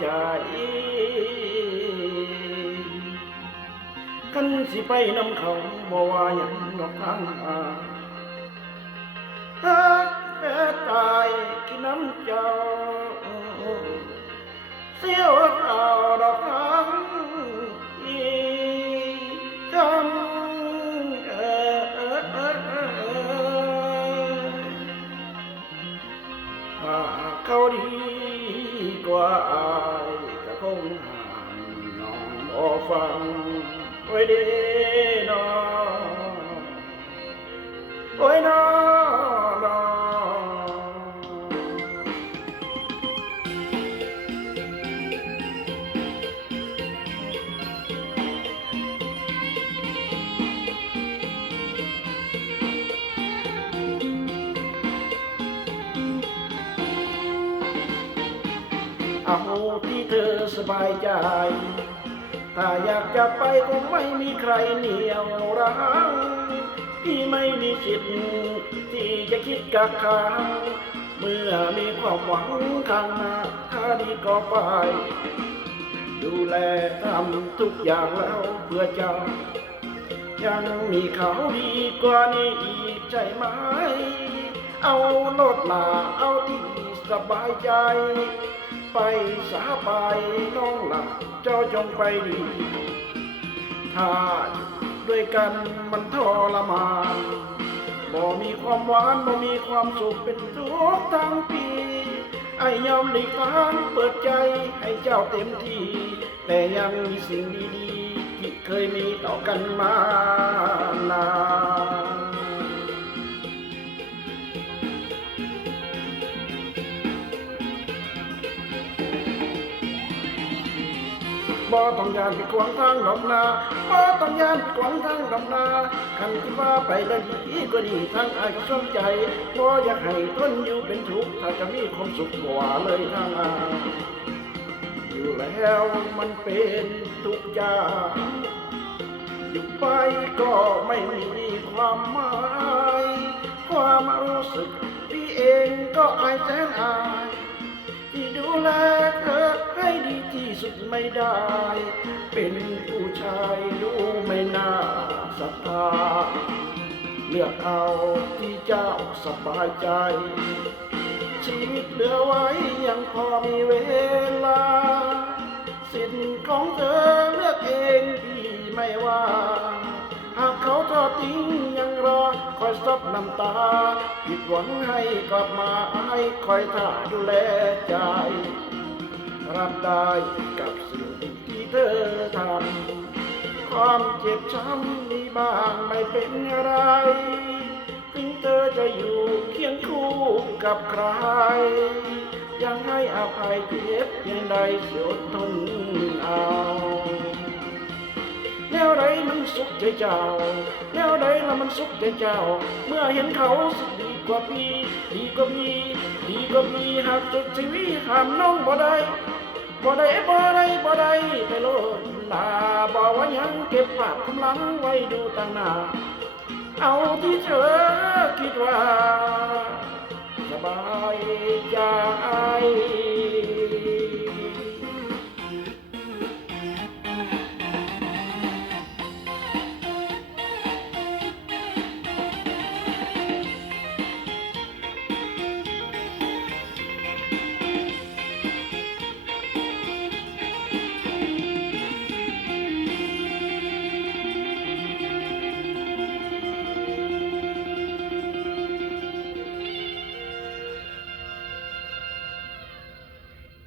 ใจคันสิไปนำเขาบ่ว่าหยังดอกทางฮักแต่ตายกินน้ำเจ้าเสียวเอาดอกทางอีจำถ้าเขาดีกว่าอายก็คงห้ามน้องบ่ฟังโอ้ยเด้น้องโอ้ยน้องน้องเอาที่เธอสบายใจถ้าอยากจะไปคงไม่มีใครเหนี่ยวรั้งพี่ไม่มีสิทธิ์ที่จะคิดกักขังเมื่อมีความหวังข้างหน้าถ้าดีก็ไปดูแลทำทุกอย่างแล้วเพื่อเจ้ายังมีเขาดีกว่านี้อีกใช่ไหมเอาโลดลาเอาที่สบายใจไปสาบายน้องหลับเจ้าจงไปดีถ้าด้วยกันมันทรมานบ่มีความหวานบ่มีความสุขเป็นทุกทั้งปีไอ้ยอมหลีกทางเปิดใจให้เจ้าเต็มที่แต่ยังมีสิ่งดีๆที่เคยมีต่อกันมานานบ่ต้องยานไปขวางทางดอกนาบ่ต้องยานไปขวางทางดอกนาคันคิดว่าไปได้ดีก็ดีทางอายก็สนใจบ่อยากให้ทนอยู่เป็นทุกข์ถ้าจะมีความสุขกว่าเลยทางอายอยู่แล้วมันเป็นทุกอย่างอยู่ไปก็ไม่มีความหมายความรู้สึกพี่เองก็อายแสนอายที่ดูแลเธอให้ดีที่สุดไม่ได้เป็นผู้ชายดูไม่น่าศรัทธาเลือกเอาที่เจ้าสบายใจชีวิตเหลือไว้ยังพอมีเวลาสิทธิ์ของเธอเลือกเองพี่ไม่ว่าหากเขาทอดทิ้งยังรอคอยซับน้ำตาผิดหวังให้กลับมาให้คอยท่าดูแลใจรับได้กับสิ่งที่เธอทำความเจ็บช้ำมีบ้างไม่เป็นอะไรถึงเธอจะอยู่เคียงคู่กับใครยังให้อภัยเจ็บยังใดสุดทนเอาแนวใดมันสุขใจเจ้าแนวใดละมันสุขใจเจ้าเมื่อเห็นเขาสุขดีกว่าพี่ดีกว่าพี่ดีกว่าพี่หากสุดชีวิตห้ามน้องบ่ได้บ่ได้บ่ได้บ่ได้ไปโลดลาบ่ว่ายังเก็บภาพกำลังไว้ดูต่างหน้าเอาที่เธอคิดว่าสบายใจ